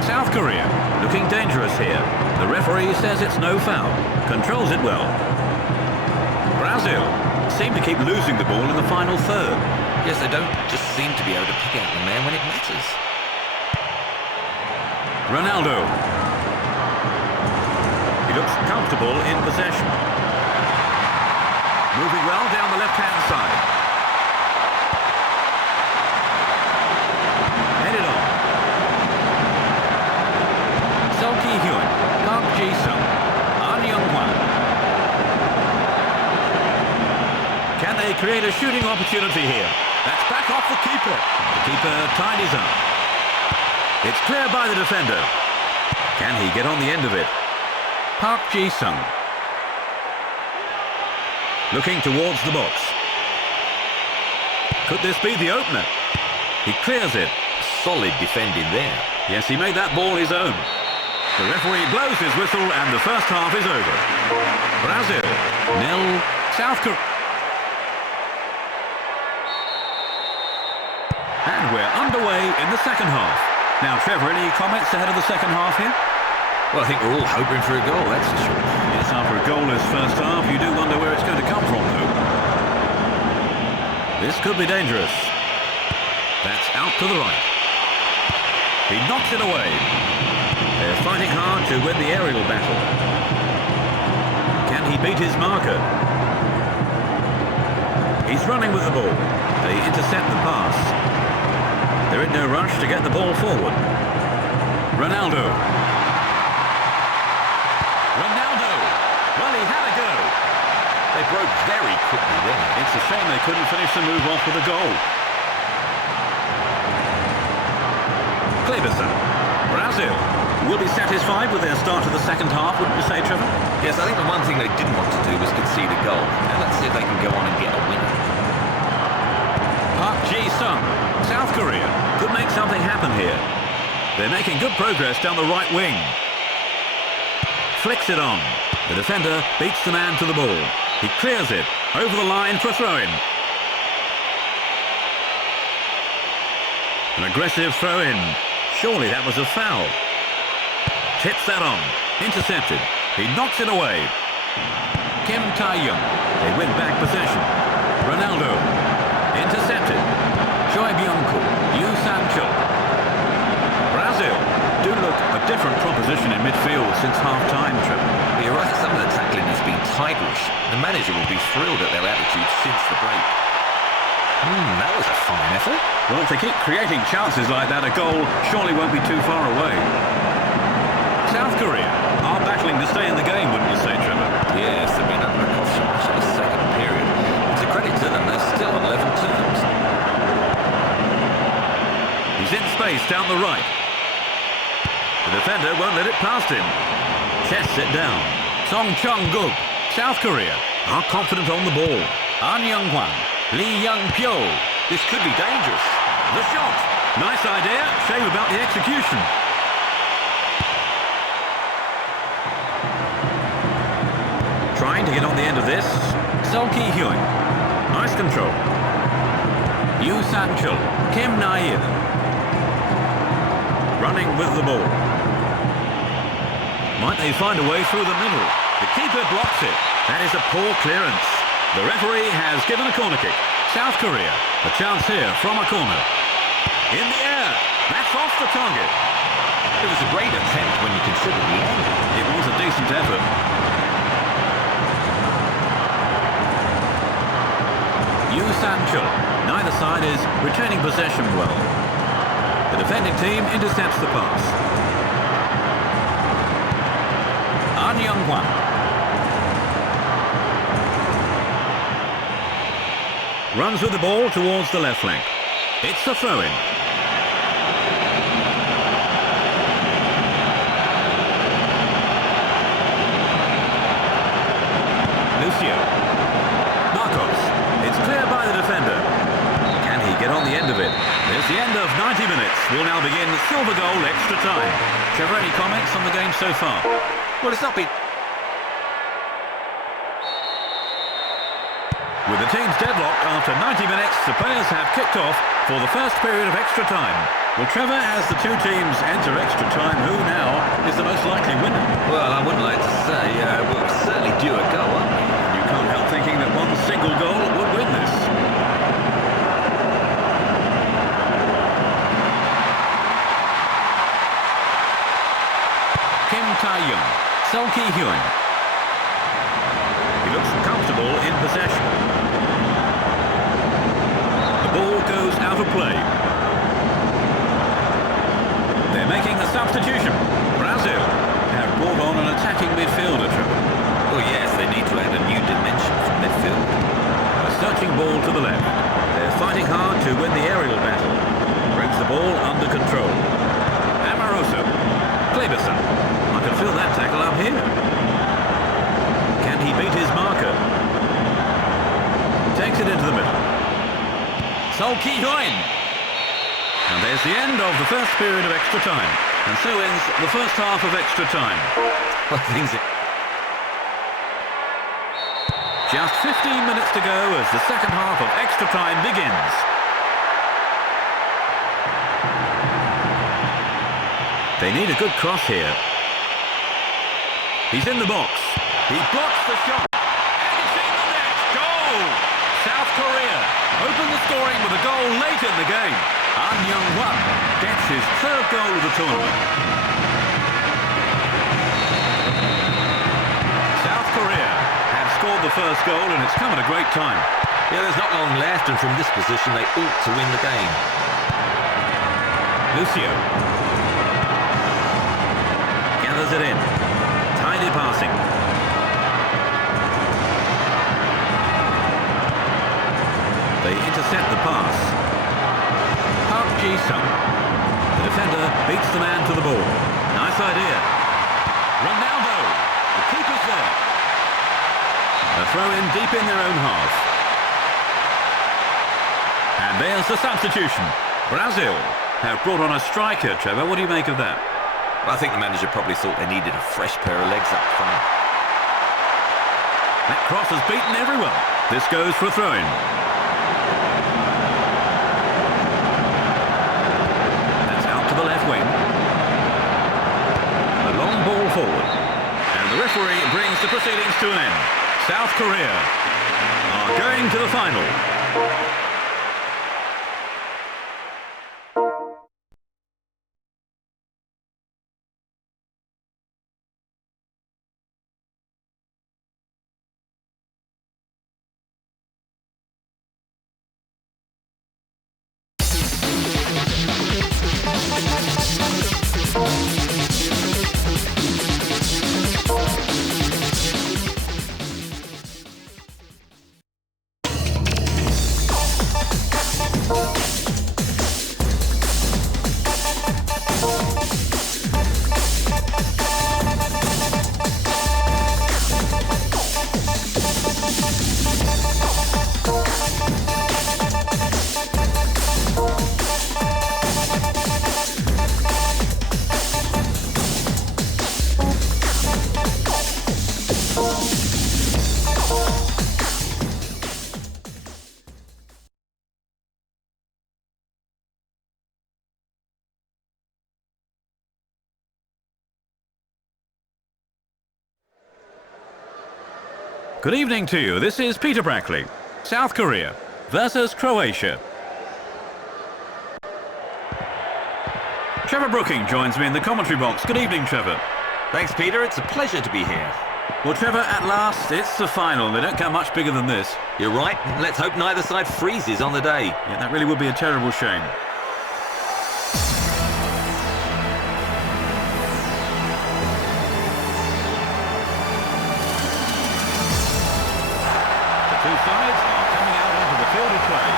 South Korea looking dangerous here. The referee says it's no foul. Controls it well. Brazil seem to keep losing the ball in the final third. Yes, they don't just seem to be able to pick out the man when it matters. Ronaldo. He looks comfortable in possession. Moving well down the left-hand side. Headed on. Sol Ki-Hyun, Park Ji-sung, An Young-Hwan. Can they create a shooting opportunity here? That's back off the keeper. The keeper tidies up. It's clear by the defender. Can he get on the end of it? Park Ji-sung. Looking towards the box. Could this be the opener? He clears it. Solid defending there. Yes, he made that ball his own. The referee blows his whistle and the first half is over. Brazil, 0, South Korea. And we're underway in the second half. Now, Trevor, any comments ahead of the second half here? Well, I think we're all hoping for a goal, that's for sure. Yes, after a goalless first half, you do wonder where it's going to come from, though. This could be dangerous. That's out to the right. He knocks it away. They're fighting hard to win the aerial battle. Can he beat his marker? He's running with the ball. They intercept the pass. They're in no rush to get the ball forward. Ronaldo. Ronaldo. Well, he had a go. They broke very quickly there. It's a shame they couldn't finish the move off with a goal. Kleberson. Brazil will be satisfied with their start of the second half, wouldn't you say, Trevor? Yes, I think the one thing they didn't want to do was concede a goal. And let's see if they can go on and get a winner. Park Ji-sung, South Korea, could make something happen here. They're making good progress down the right wing. Flicks it on. The defender beats the man to the ball. He clears it over the line for a throw-in. An aggressive throw-in. Surely that was a foul. Hits that on. Intercepted. He knocks it away. Kim Tae-young. They win back possession. Ronaldo. Intercepted. Choi Byung-koo. Yoo Sang-chul. Brazil do look a different proposition in midfield since half-time, Trevor. You're right, some of the tackling has been tigerish. The manager will be thrilled at their attitude since the break. That was a fine effort. Well, if they keep creating chances like that, a goal surely won't be too far away. South Korea are battling to stay in the game, wouldn't you say, Trevor? Yes, they've been under a caution for the second period. It's a credit to them, they're still on level terms. He's in space down the right. The defender won't let it past him. Chests it down. Song Chung-guk, South Korea, are confident on the ball. An Young-hwan, Lee Young-pyo. This could be dangerous. The shot. Nice idea. Shame about the execution. Trying to get on the end of this. Sol Ki-hyun. Nice control. Yoo Sang-chul. Kim Na-il. Running with the ball. Might they find a way through the middle? The keeper blocks it. That is a poor clearance. The referee has given a corner kick. South Korea, a chance here from a corner. In the air, that's off the target. It was a great attempt when you consider the angle. It was a decent effort. Yu San-chul. Neither side is retaining possession well. The defending team intercepts the pass. An Young-hwan. Runs with the ball towards the left flank. It's a throw-in. Lucio. Marcos. It's cleared by the defender. Can he get on the end of it? There's the end of 90 minutes. We'll now begin silver goal extra time. Trevor, any comments on the game so far? Well, it's not been... With the teams deadlocked after 90 minutes, the players have kicked off for the first period of extra time. Well, Trevor, as the two teams enter extra time, who now is the most likely winner? Well, I wouldn't like to say, but we're certainly due a goal, aren't we? You can't help thinking that one single goal would win this. Kim Tae-young, Seo Ki-hyun. He looks comfortable in possession. The ball goes out of play. They're making a substitution. Brazil have brought on an attacking midfielder, Trevor. Oh yes, they need to add a new dimension from midfield. A searching ball to the left. They're fighting hard to win the aerial battle. Brings the ball under control. Amoroso. Kleberson. I can feel that tackle up here. Can he beat his marker? Takes it into the middle. Seo Ki-hyun. And there's the end of the first period of extra time. And so ends the first half of extra time. Well, things... Just 15 minutes to go as the second half of extra time begins. They need a good cross here. He's in the box. He blocks the shot. And it's in the net. Goal! South Korea open the scoring with a goal late in the game. An Young-hwan gets his third goal of the tournament. South Korea have scored the first goal and it's come at a great time. Yeah, there's not long left, and from this position they ought to win the game. Lucio gathers it in. Tidy passing. They intercept the pass. Park Ji-sung. The defender beats the man to the ball. Nice idea. Ronaldo. The keeper's there. A throw in deep in their own half. And there's the substitution. Brazil have brought on a striker, Trevor. What do you make of that? I think the manager probably thought they needed a fresh pair of legs up front. That cross has beaten everyone. This goes for a throw-in. That's out to the left wing. A long ball forward. And the referee brings the proceedings to an end. South Korea are going to the final. Good evening to you. This is Peter Brackley. South Korea versus Croatia. Trevor Brooking joins me in the commentary box. Good evening, Trevor. Thanks, Peter. It's a pleasure to be here. Well, Trevor, at last, it's the final. They don't come much bigger than this. You're right. Let's hope neither side freezes on the day. Yeah, that really would be a terrible shame. The two sides are coming out onto the field of play.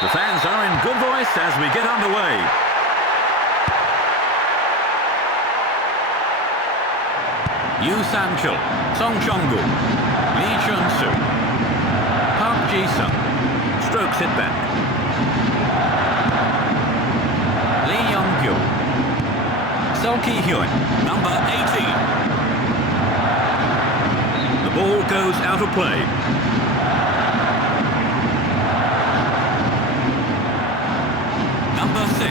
The fans are in good voice as we get underway. Yu San-chul, Song Chong-gu, Lee Chun-soo, Park Ji-sung, strokes it back. Lee Young-gyu, Seo Ki-hyun, number 18. The ball goes out of play. Number 6.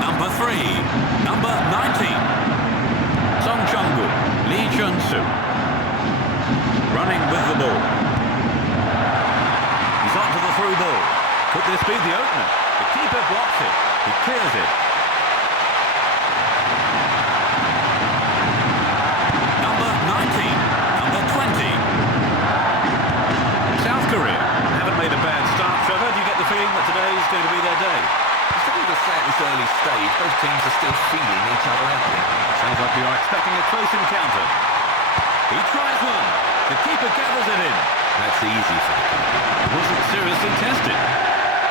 Number 3. Number 19. Song Chong-gu, Lee Chun-soo. Running with the ball. He's on to the through ball. Could this be the opener? The keeper blocks it. He clears it. Number 19. Number 20. South Korea haven't made a bad start, Trevor. Do you get the feeling that today is going to be their day? It's difficult to say at this early stage. Both teams are still feeling each other out there. Sounds like you are expecting a close encounter. He tries one. The keeper gathers it in. That's easy for the keeper. He wasn't seriously tested.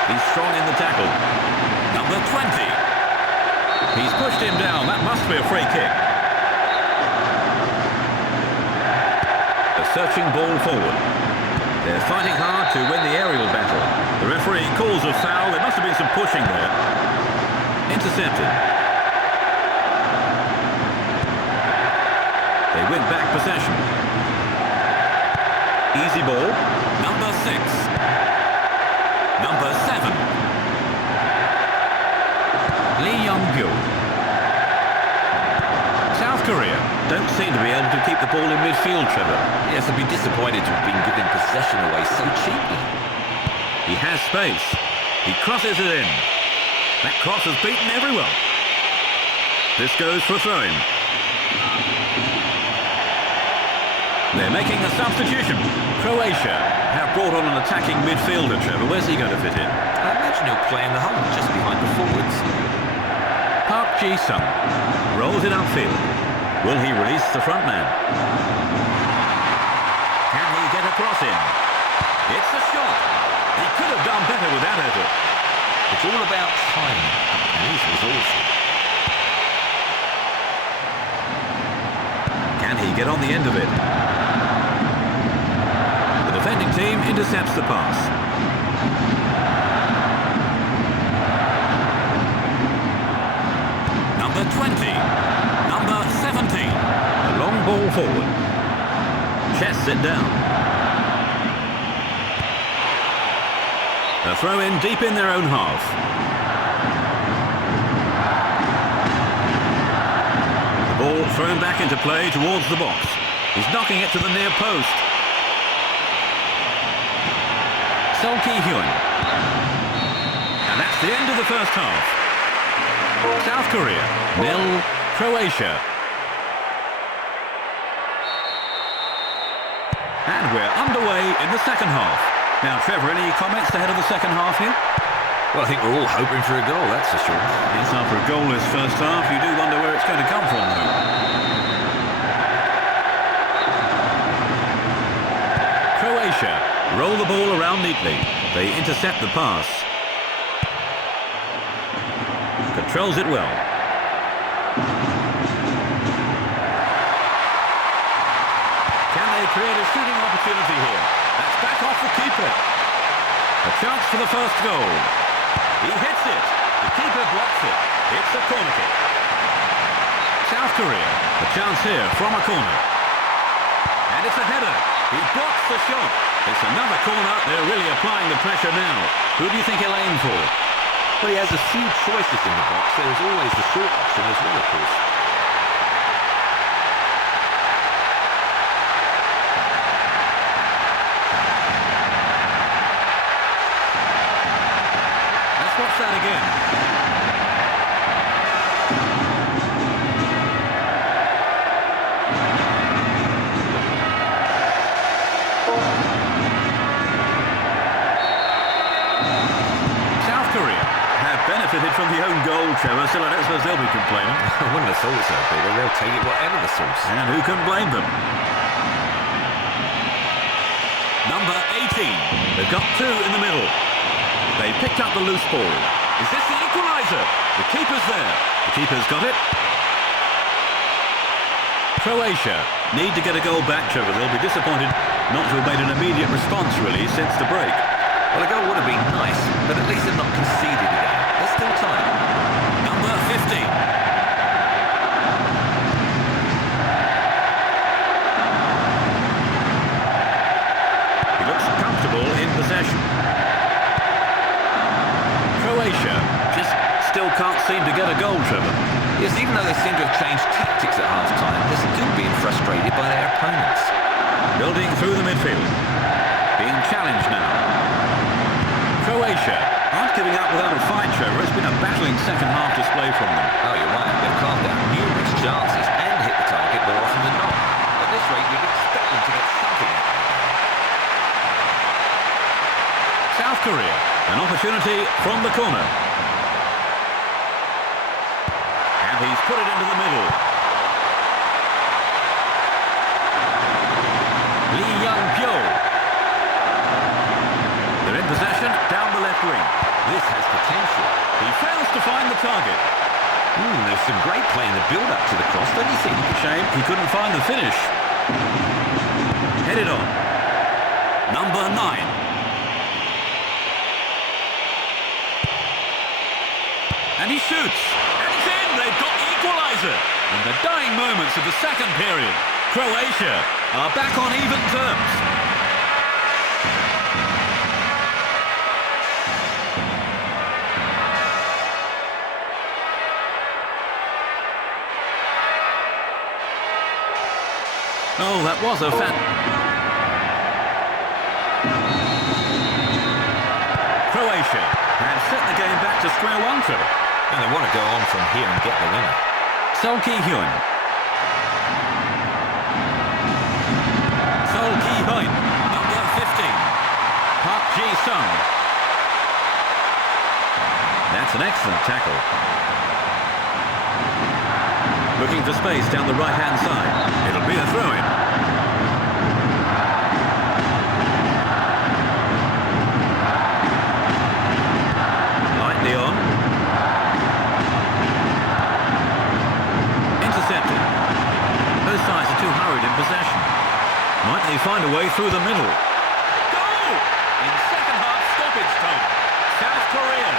He's strong in the tackle. Number 20. He's pushed him down. That must be a free kick. A searching ball forward. They're fighting hard to win the aerial battle. The referee calls a foul. There must have been some pushing there. Intercepted. They win back possession. Easy ball. Number 6. Number 7. Lee Young-gyu. South Korea don't seem to be able to keep the ball in midfield, Trevor. Yes, I'd be disappointed to have been given possession away so cheaply. He has space. He crosses it in. That cross has beaten everyone. This goes for a throw-in. They're making a substitution. Croatia have brought on an attacking midfielder, Trevor. Where's he going to fit in? I imagine he'll play in the hole just behind the forwards. Park Ji-sung rolls it upfield. Will he release the front man? Can he get a cross in? It's a shot. He could have done better with that effort. It's all about timing, and he's resourceful. Can he get on the end of it? The defending team intercepts the pass. Number 20. Number 17. A long ball forward. Chests it down. A throw in deep in their own half. The ball thrown back into play towards the box. He's knocking it to the near post. Seo Ki-hyun. And that's the end of the first half. South Korea 0, Croatia. And we're underway in the second half. Now, Trevor, any comments ahead of the second half here? Well, I think we're all hoping for a goal, that's for sure. Yes, after a goalless first half, you do wonder where it's going to come from, though. Croatia roll the ball around neatly. They intercept the pass. Controls it well. Can they create a shooting opportunity here? That's back off the keeper. A chance for the first goal. He hits it. The keeper blocks it. It's a corner kick. South Korea, a chance here from a corner. And it's a header. He blocks the shot. It's another corner. They're really applying the pressure now. Who do you think he'll aim for? Well, he has a few choices in the box. There is always the short option as well, of course. Let's watch that again. South Korea have benefited from the own goal, Trevor, so I don't suppose they'll be complaining. I wouldn't have thought so, Peter. They'll take it whatever the source. And who can blame them? Number 18. They've got two in the middle. They picked up the loose ball. Is this the equaliser? The keeper's there. The keeper's got it. Croatia need to get a goal back, Trevor. They'll be disappointed not to have made an immediate response, really, since the break. Well, a goal would have been nice, but at least they've not conceded again. There's still time. Number 15. He looks comfortable in possession. Croatia just still can't seem to get a goal, Trevor. Yes, even though they seem to have changed tactics at half-time, they're still being frustrated by their opponents. Building through the midfield. Being challenged now. Croatia aren't giving up without a fight, Trevor. It's been a battling second-half display from them. Oh, you're right. They've carved out numerous chances and hit the target more often than not. At this rate, you'd expect them to get something out of it. South Korea, an opportunity from the corner. And he's put it into the middle. Lee Young-pyo. They're in possession down the left wing. This has potential. He fails to find the target. There's some great play in the build-up to the cross, don't you think? Shame he couldn't find the finish. Headed on. Number 9. And he shoots. And it's in. They've got the equaliser. In the dying moments of the second period, Croatia are back on even terms. Oh, that was a Croatia have set the game back to square one, Trevor. And they want to go on from here and get the winner. Sol Ki-hyun. Sol Ki-hyun, number 15. Park Ji-sung. That's an excellent tackle. Looking for space down the right-hand side. It'll be a throw-in. Lightly on. Intercepted. Both sides are too hurried in possession. Might they find a way through the middle? Goal! In second half stoppage time. South Korea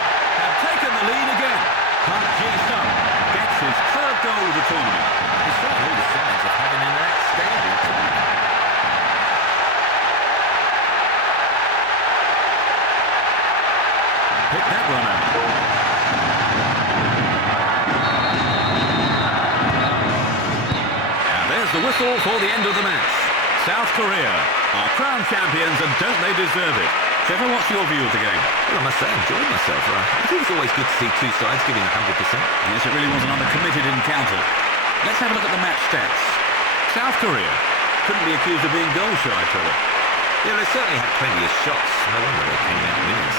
have taken the lead again. Park Ji-sung gets his third goal of the tournament. He's showing all the signs of having an outstanding tournament. Pick that one up. And there's the whistle for the end of the match. South Korea are crowned champions, and don't they deserve it? Trevor, what's your view of the game? Well, I must say, I enjoyed myself. I think it's always good to see two sides giving 100%. Yes, it really was another committed encounter. Let's have a look at the match stats. South Korea couldn't be accused of being goal-shy, Trevor. Yeah, they certainly had plenty of shots. No wonder they came out winners.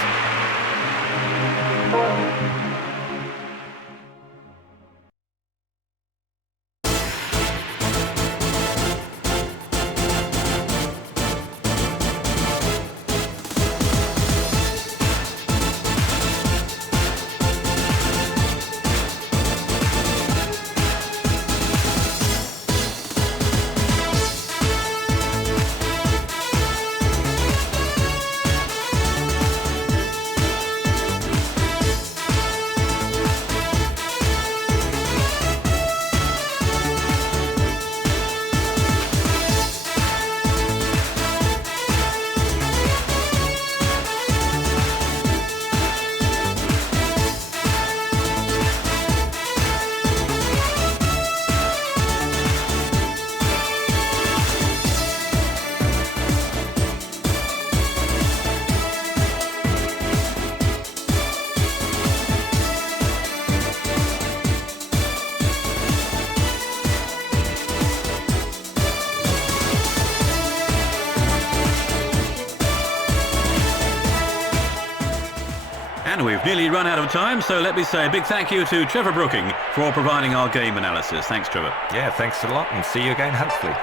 nearly run out of time, so let me say a big thank you to Trevor Brooking for providing our game analysis. Thanks, Trevor. Yeah, thanks a lot, and see you again, hopefully.